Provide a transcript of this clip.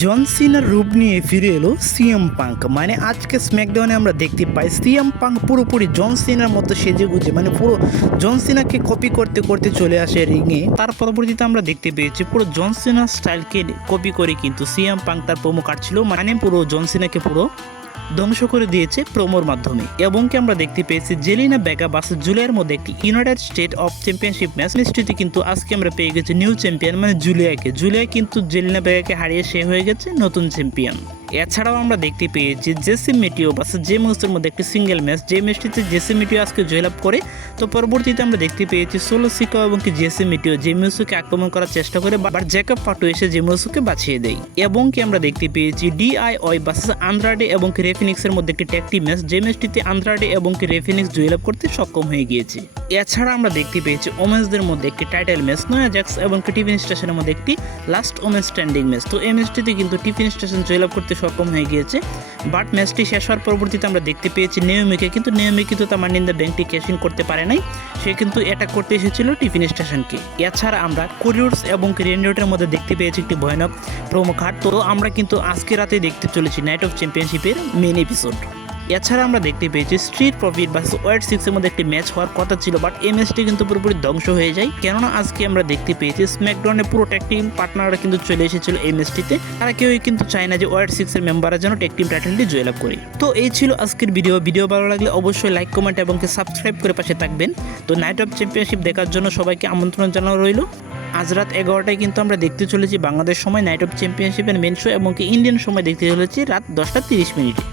জন সিনার রূপ নিয়ে ফিরে এলো সিএম পাঙ্ক মানে আজকে স্ম্যাকডাউনে আমরা দেখতে পাই সিএম পাঙ্ক পুরোপুরি জন সিনার মতো সেজে গুজে মানে পুরো জন সিনাকে কপি করতে করতে চলে আসে রিংয়ে তার পরবর্তীতে আমরা দেখতে পেয়েছি পুরো জন সিনার স্টাইলকে কপি করে কিন্তু সিএম পাঙ্ক তার প্রোমো কাটছিল মানে পুরো জন সিনাকে পুরো ধ্বংস করে দিয়েছে প্রোমোর মাধ্যমে। এবং কি আমরা দেখতে পেয়েছি, জেলিনা বেগা বাস জুলিয়ার মধ্যে একটি United State of championship match নিশ্চিতই কিন্তু আজকে আমরা পেয়ে গেছি নিউ চ্যাম্পিয়ন মানে জুলিয়াকে। জুলিয়া কিন্তু জেলিনা বেগাকে হারিয়ে সে হয়ে গেছে নতুন চ্যাম্পিয়ন এছাড়াও আমরা দেখতে পেয়েছি জেসি মিটিও বাস যে মিউসের মধ্যে একটি সিঙ্গেল ম্যাচ যে ম্যাচটিতে জেসি মিটিও আজকে জয়লাভ করে, তো পরবর্তীতে আমরা দেখতে পেয়েছি সোলো সিকা এবং কি জেসি মিটিও জে মিউসুকে আক্রমণ করার চেষ্টা করে বাট জ্যাকব ফাটু এসে জে মিউসুকে বাঁচিয়ে দেয়। এবং কি আমরা দেখতে পেয়েছি ডিআই ওই বাসেস আন্দ্রাডে এবং কি রেফিনিক্সের মধ্যে একটি ট্যাকটি ম্যাচ যে ম্যাচটিতে আন্দ্রাডে এবং কি রেফিনিক্স জয়লাভ করতে সক্ষম হয়ে গিয়েছে। এছাড়া আমরা দেখতে পেয়েছি ওমেন্সদের মধ্যে একটি টাইটেল ম্যাচ নয়া জ্যাক্স এবং কি টিফিন স্টেশনের মধ্যে একটি লাস্ট ওমেন্স স্ট্যান্ডিং ম্যাচ তো এই ম্যাচটিতে কিন্তু টিফিন স্টেশন জয়লাভ করতে সক্ষম হয়ে গিয়েছে। বাট ম্যাচটি শেষ হওয়ার পরবর্তীতে আমরা দেখতে পেয়েছি নেওমিকে কিন্তু নেওমি কিন্তু তামার নিন্দা ব্যাংকটি ক্যাশিং করতে পারে নাই। সে কিন্তু অ্যাটাক করতে এসেছিল টিফিন স্টেশনকে এছাড়া আমরা কোরিওর্স এবং রেনডোটের মধ্যে দেখতে পেয়েছি একটি ভয়ানক প্রমো কার্ড তো আমরা কিন্তু আজকে রাতে দেখতে চলেছি নাইট অফ চ্যাম্পিয়নশিপের মেন এপিসোড এছাড়া আমরা দেখতে পেয়েছি স্ট্রিট প্রফিট বা ওয়াইড সিক্সের মধ্যে একটি ম্যাচ হওয়ার কথা ছিল বাট এই ম্যাচটি কিন্তু পুরোপুরি ধ্বংস হয়ে যায়। কেননা আজকে আমরা দেখতে পেয়েছি স্ম্যাকডাউনে পুরো ট্যাক টিম পার্টনাররা কিন্তু চলে এসেছিল এই ম্যাচটিতে তারা কেউই কিন্তু চায় না যে ওয়াইড সিক্সের মেম্বাররা যেন ট্যাক টিম টাইটেলটি জয়লাভ করে। তো এই ছিল আজকের ভিডিও ভিডিও ভালো লাগলে অবশ্যই লাইক কমেন্ট এবং সাবস্ক্রাইব করে পাশে থাকবেন। তো নাইট অফ চ্যাম্পিয়নশিপ দেখার জন্য সবাইকে আমন্ত্রণ জানানো রইল। আজ রাত এগারোটায় কিন্তু আমরা দেখতে চলেছি বাংলাদেশ সময় নাইট অফ চ্যাম্পিয়নশিপের মেন শো এবং ইন্ডিয়ান সময় দেখতে চলেছি রাত দশটা তিরিশ মিনিটে।